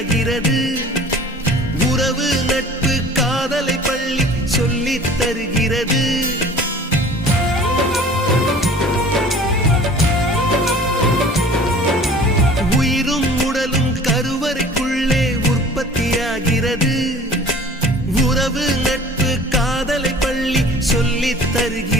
ஆகிறது உறவு நட்பு காதலை பள்ளி சொல்லித் தருகிறது. உயிரும் உடலும் கருவறைக்குள்ளே உற்பத்தியாகிறது. உறவு நட்பு காதலை பள்ளி சொல்லித் தருகிறது.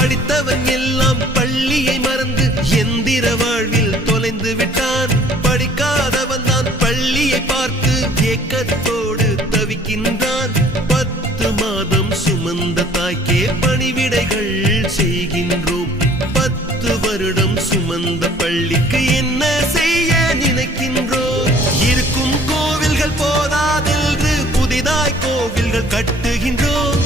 படித்தவன் எல்லாம் பள்ளியை மறந்து எந்திர வாழ்வில் தொலைந்து விட்டான். படிக்காதவன் தான் பள்ளியை பார்த்து ஏக்கத்தோடு தவிக்கின்றான். பத்து மாதம் சுமந்த தாய்க்கே பணிவிடைகள் செய்கின்றோம். பத்து வருடம் சுமந்த பள்ளிக்கு என்ன செய்ய நினைக்கின்றோம்? இருக்கும் கோவில்கள் போதாதென்று புதிதாய் கோவில்கள் கட்டுகின்றோம்.